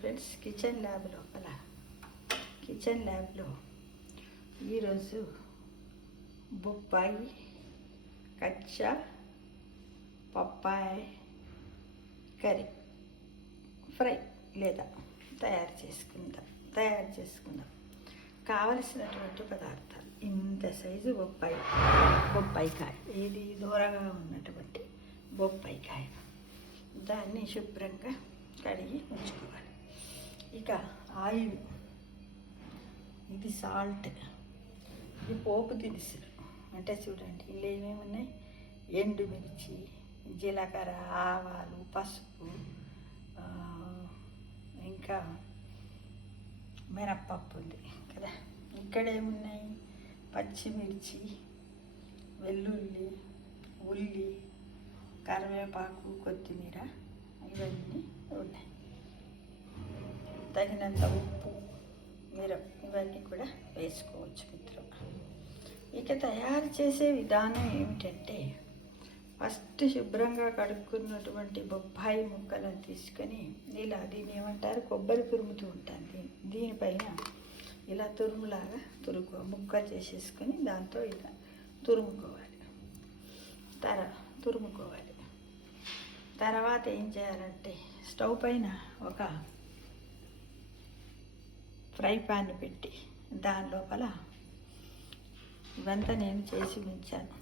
Friends, kitchen ల్యాబ్లో ఈరోజు బొప్పాయి కచ్చా పప్పాయ కర్రీ ఫ్రై లేదా తయారు చేసుకుందాం. కావలసినటువంటి పదార్థాలు ఇంత సైజు బొప్పాయికాయ, ఇది దూరగా ఉన్నటువంటి బొప్పాయికాయ. దాన్ని శుభ్రంగా కడిగి ఉంచుకోవాలి. ఇక ఆయిల్, ఇది సాల్ట్, ఇది పోపు దినుసులు. అంటే చూడండి, ఇలా ఏమేమి ఉన్నాయి: ఎండుమిర్చి, జీలకర్ర, ఆవాలు, పసుపు, ఇంకా మినప్పప్పు ఉంది కదా. ఇక్కడ ఏమున్నాయి: పచ్చిమిర్చి, వెల్లుల్లి, ఉల్లి, కరివేపాకు, కొత్తిమీర, ఇవన్నీ ఉన్నాయి. తగినంత ఉప్పు, ఇవన్నీ కూడా వేసుకోవచ్చు మిత్రులు. ఇక తయారు చేసే విధానం ఏమిటంటే, ఫస్ట్ శుభ్రంగా కడుక్కున్నటువంటి బొప్పాయి ముక్కలను తీసుకొని ఇలా, దీన్ని ఏమంటారు, కొబ్బరి తురుముతూ ఉంటాను. దీనిపైన ఇలా తురుములాగా ముక్క చేసేసుకొని దాంతో ఇలా తురుముకోవాలి. తర్వాత ఏం చేయాలంటే, స్టవ్ పైన ఒక ఫ్రై ప్యాన్ పెట్టి దాని లోపల ఇవంతా నేను చేసి ఉంచాను.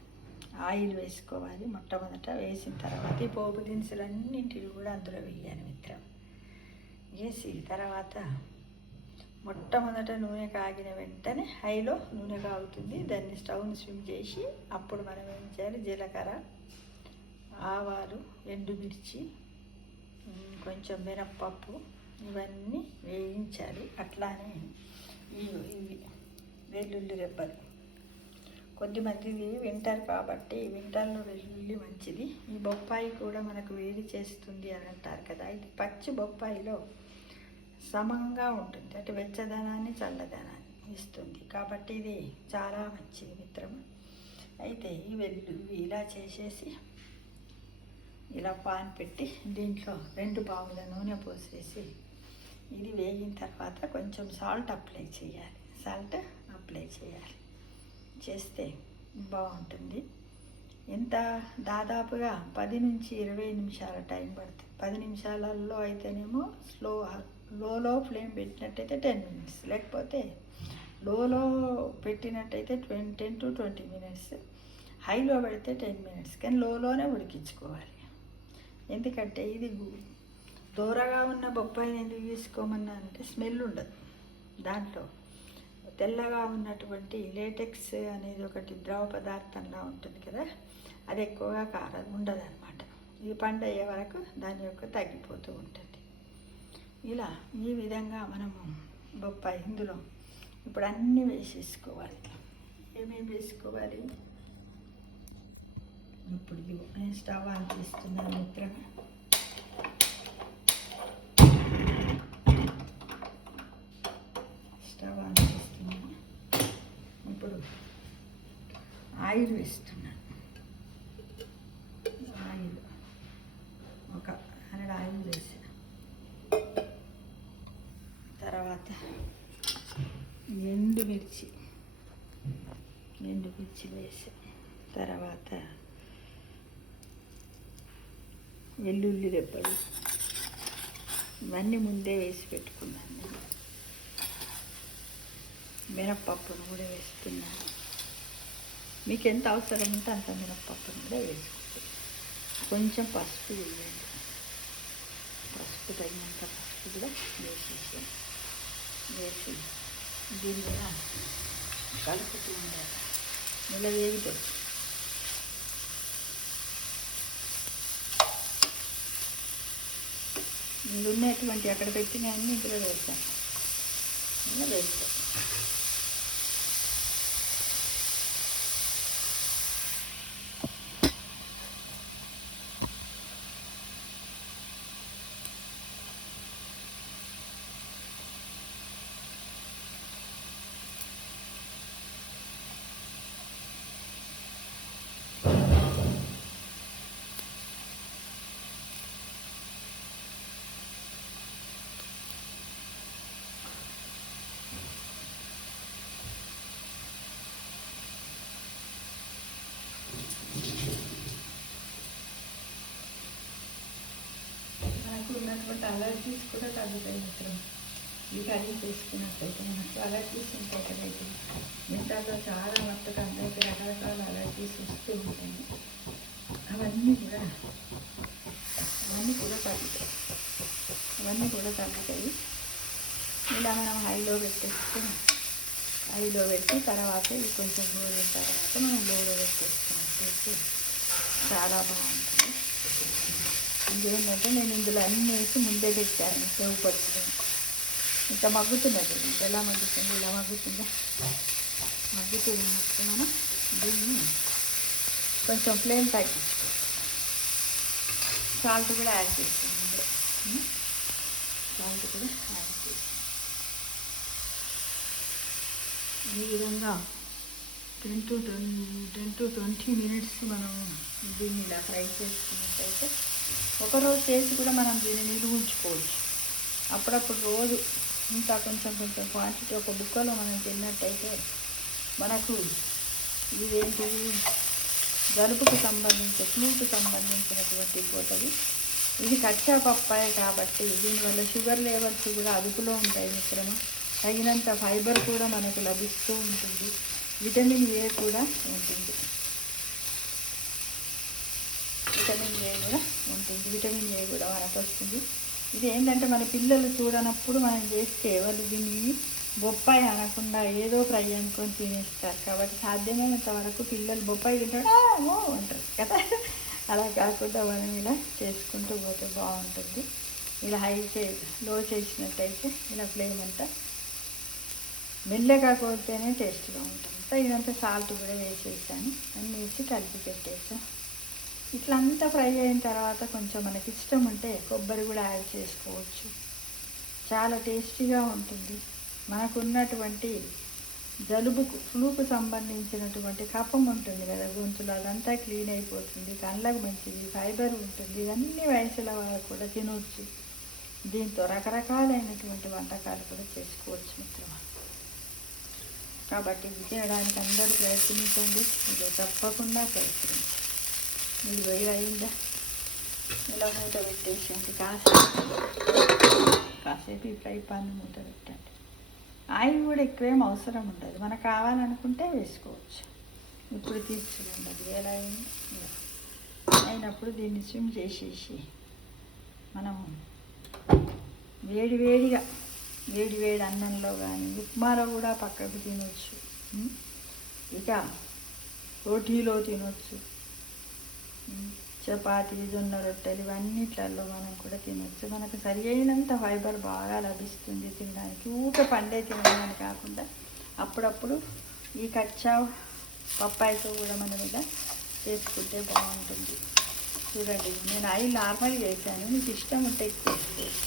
ఆయిల్ వేసుకోవాలి. మొట్టమొదట వేసిన తర్వాత ఈ పోపు దినుసులన్నింటిని కూడా అందులో వేయాలి మిత్రం. వేసి తర్వాత మొట్టమొదట నూనె కాగిన వెంటనే హైలో నూనె కాగుతుంది. దాన్ని స్టవ్ని స్విమ్ చేసి అప్పుడు మనం ఏం చేయాలి: జీలకర్ర, ఆవాలు, ఎండుమిర్చి, కొంచెం మినప్పప్పు, ఇవన్నీ వేయించాలి. అట్లానే ఇవి వెల్లుల్లి రెబ్బలు. కొద్దిమంది వింటారు కాబట్టి వింటర్లో వెల్లుల్లి మంచిది. ఈ బొప్పాయి కూడా మనకు వేడి చేస్తుంది అని అంటారు కదా. ఇది పచ్చి బొప్పాయిలో సమంగా ఉంటుంది, అటు వెచ్చదనాన్ని చల్లదనాన్ని ఇస్తుంది కాబట్టి ఇది చాలా మంచిది మిత్రము. అయితే ఈ వెల్లుల్లి ఇలా చేసేసి ఇలా పాన్ పెట్టి దీంట్లో 2 పావుల నూనె పోసేసి ఇది వేగిన తర్వాత కొంచెం సాల్ట్ అప్లై చేయాలి. చేస్తే బాగుంటుంది. దాదాపుగా 10 నుంచి 20 నిమిషాల టైం పడుతుంది. 10 నిమిషాలలో అయితేనేమో లోలో ఫ్లేమ్ పెట్టినట్టయితే 10 మినిట్స్, లేకపోతే లోలో పెట్టినట్టయితే 10 to 20 మినిట్స్, హైలో పెడితే 10 మినిట్స్. కానీ లోలోనే ఉడికించుకోవాలి. ఎందుకంటే ఇది దూరగా ఉన్న బొప్పాయిని ఎందుకు తీసుకోమన్నా అంటే స్మెల్ ఉండదు. దాంట్లో తెల్లగా ఉన్నటువంటి లేటెక్స్ అనేది ఒకటి ద్రవ పదార్థంలా ఉంటుంది కదా, అది ఎక్కువగా కారం ఉండదన్నమాట. ఇది పండయ్యే వరకు దాని యొక్క తగ్గిపోతూ ఉంటుంది. ఇలా ఈ విధంగా మనము బొప్పాయి ఇందులో ఇప్పుడు అన్నీ వేసేసుకోవాలి. ఏమేమి వేసుకోవాలి? ఇప్పుడు నేను స్టవ్ ఆన్ చేస్తున్నాను మిత్రమే. స్టవ్ ఆన్ చేస్తున్నాను. ఇప్పుడు ఆయిల్ వేస్తున్నాను. ఆయిల్ ఒక 100 ఆయిల్ వేసాను. తర్వాత ఎండుమిర్చి వేసి, తర్వాత వెల్లుల్లి రెబ్బలు, ఇవన్నీ ముందే వేసి పెట్టుకున్నాను. మినప్పప్పును కూడా వేస్తున్నాను. మీకు ఎంత అవసరం ఉంటే అంత మినప్పప్పును కూడా వేసుకోండి. కొంచెం పసుపు వేయండి. తగినంత పసుపు కూడా వేసి దీన్ని కూడా కలుపుతూ ఉండాలి. ఇలా వేగుతుంది. ఇందులో ఉన్నటువంటి అక్కడ పెట్టిన అన్నీ ఇందులో వేస్తాను. ఇలా వేస్తాను. అలర్జీస్ కూడా తగ్గుతాయి మిత్రం. ఈ కర్రీ చేసుకున్నట్టయితే మనకు అలర్జీస్ ఉంటాయి కదా, ఇప్పుడు వింటర్లో చాలా మట్టుకు అందరికీ రకరకాల అలర్జీస్ వస్తూ ఉంటాయి. అవన్నీ కూడా తగ్గుతాయి. అవన్నీ కూడా తగ్గుతాయి. ఇలా మనం హైలో పెట్టి తర్వాత ఇది కొంచెం గోలిన తర్వాత మనం లోలో పెట్టేసుకున్నట్టయితే చాలా బాగుంటుంది. ఇంకేంటంటే నేను ఇందులో అన్నీ వేసి ముందే పెట్టాను స్టవ్ పట్టుకొని. ఇంకా మగ్గుతున్నది, ఎలా మగ్గుతుంది, ఇలా మగ్గుతుందా, మగ్గుతూ ఉన్నట్టు మనం దీన్ని కొంచెం ఫ్లేమ్ తగ్గించుకోవాలి. సాల్ట్ కూడా యాడ్ చేస్తాం, సాల్ట్ కూడా యాడ్ చేస్తాం. ఈ విధంగా 10 to 20 మినిట్స్ మనం దీన్ని ఇలా ఫ్రై చేసుకున్నట్టయితే ఒకరోజు చేసి కూడా మనం దీన్ని నిలువ ఉంచుకోవచ్చు. అప్పుడప్పుడు రోజు ఇంకా కొంచెం క్వాంటిటీ ఒక బుక్కలో మనం తిన్నట్టయితే మనకు ఇదేంటిది జలుబుకు ఫ్లూకు సంబంధించినటువంటి పోతుంది. ఇది కచ్చా పప్పాయి కాబట్టి దీనివల్ల షుగర్ లెవెల్స్ కూడా అదుపులో ఉంటాయి మిత్రమా. తగినంత ఫైబర్ కూడా మనకు లభిస్తూ ఉంటుంది. విటమిన్ ఏ కూడా ఉంటుంది. విటమిన్ ఏ కూడా మనకు వస్తుంది. ఇది ఏంటంటే మన పిల్లలు చూడనప్పుడు మనం చేస్తే వాళ్ళు దీన్ని బొప్పాయి అనకుండా ఏదో ఫ్రై అనుకొని తినేస్తారు. కాబట్టి సాధ్యమైనంత వరకు పిల్లలు బొప్పాయి తింటాడు అంటారు కదా, అలా కాకుండా మనం ఇలా చేసుకుంటూ పోతే బాగుంటుంది. ఇలా లో చేసినట్టయితే ఇలా ఫ్లేమ్ అంతా మెల్లగా కోస్తేనే టేస్ట్గా ఉంటుంది. తగినంత సాల్ట్ కూడా వేసేసాను, అన్నీ వేసి కలిపి పెట్టేసాను. ఇట్లా అంతా ఫ్రై అయిన తర్వాత కొంచెం మనకి ఇష్టం ఉంటే కొబ్బరి కూడా యాడ్ చేసుకోవచ్చు. చాలా టేస్టీగా ఉంటుంది. మనకున్నటువంటి జలుబుకు ఫ్లూకు సంబంధించినటువంటి కఫం ఉంటుంది కదా గొంతులో, అదంతా క్లీన్ అయిపోతుంది. కళ్ళకు మంచిది, ఫైబర్ ఉంటుంది. అన్ని వయసుల వాళ్ళు కూడా తినవచ్చు. దీంతో రకరకాలైనటువంటి వంటకాలు కూడా చేసుకోవచ్చు మిత్రమా. కాబట్టి తినడానికి అందరూ ప్రయత్నించండి. ఇది తప్పకుండా ప్రయత్నించండి. మీరు అయిందా ఇలా మూత పెట్టేసండి. కాసేపు ఈ ఫ్రై పాన్ మూత పెట్టండి. ఆయిల్ కూడా ఎక్కువేం అవసరం ఉండదు. మనకు కావాలనుకుంటే వేసుకోవచ్చు. ఇప్పుడు తీర్చుకుండదు. ఎలా అయినప్పుడు దీన్ని స్విమ్ చేసేసి మనం వేడి అన్నంలో కానీ ఉప్మాలో కూడా పక్కకు తినవచ్చు. ఇక రోటీలో తినవచ్చు, చపాతీ, జొన్న రొట్టెలు ఇవన్నిట్లలో మనం కూడా తినవచ్చు. మనకు సరి అయినంత ఫైబర్ బాగా లభిస్తుంది తినడానికి. పండే తినడానికి కాకుండా అప్పుడప్పుడు ఈ కచ్చా పప్పాయితో కూడా మనం ఇలా చేసుకుంటే బాగుంటుంది. చూడండి, నేను ఆయిల్ నార్మల్గా వేసాను. మీకు ఇష్టం ఉంటే ఎక్కువ వేసుకోవచ్చు.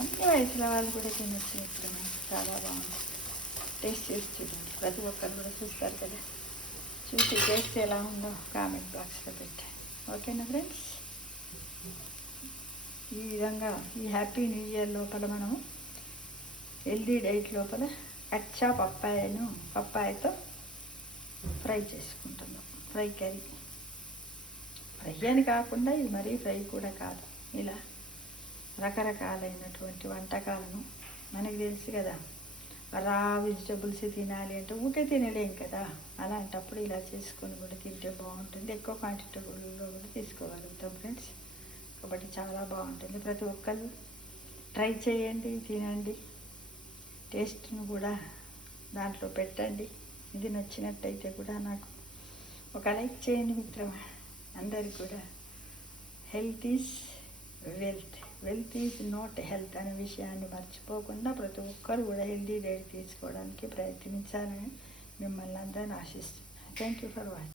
అన్ని వయసుల వాళ్ళు కూడా తినచ్చు. ఇప్పుడు చాలా బాగుంటుంది. టేస్ట్ చేసి చూడండి. ప్రతి ఒక్కరు కూడా చూస్తారు కదా. చూసి టేస్ట్ ఎలా ఉందో కామెంట్ బాక్స్లో పెట్టండి. ఓకేనా ఫ్రెండ్స్? ఈ విధంగా ఈ హ్యాపీ న్యూ ఇయర్ లోపల మనము హెల్దీ డైట్ లోపల కచ్చా పప్పాయతో ఫ్రై చేసుకుంటున్నాం. Fry curry. ఫ్రై అని కాకుండా ఇది మరీ ఫ్రై కూడా కాదు. ఇలా రకరకాలైనటువంటి వంటకాలను మనకు తెలుసు కదా, రా వెజిటబుల్స్ తినాలి అంటే ఊకే తినలేం కదా. అలాంటప్పుడు ఇలా చేసుకొని కూడా తింటే బాగుంటుంది. ఎక్కువ క్వాంటిటీలో కూడా తీసుకోగలుగుతాం ఫ్రెండ్స్. కాబట్టి చాలా బాగుంటుంది. ప్రతి ఒక్కరు ట్రై చేయండి, తినండి. టేస్ట్ను కూడా దాంట్లో పెట్టండి. ఇది నచ్చినట్టయితే కూడా నాకు ఒక లైక్ చేయండి మిత్రమా. అందరికీ కూడా health is wealth is not health అనే విషయాన్ని మర్చిపోకుండా ప్రతి ఒక్కరు కూడా హెల్తీ డైట్ తీసుకోవడానికి ప్రయత్నించాలని మిమ్మల్ని అందరిని ఆశిస్తున్నాను. Thank you for watching.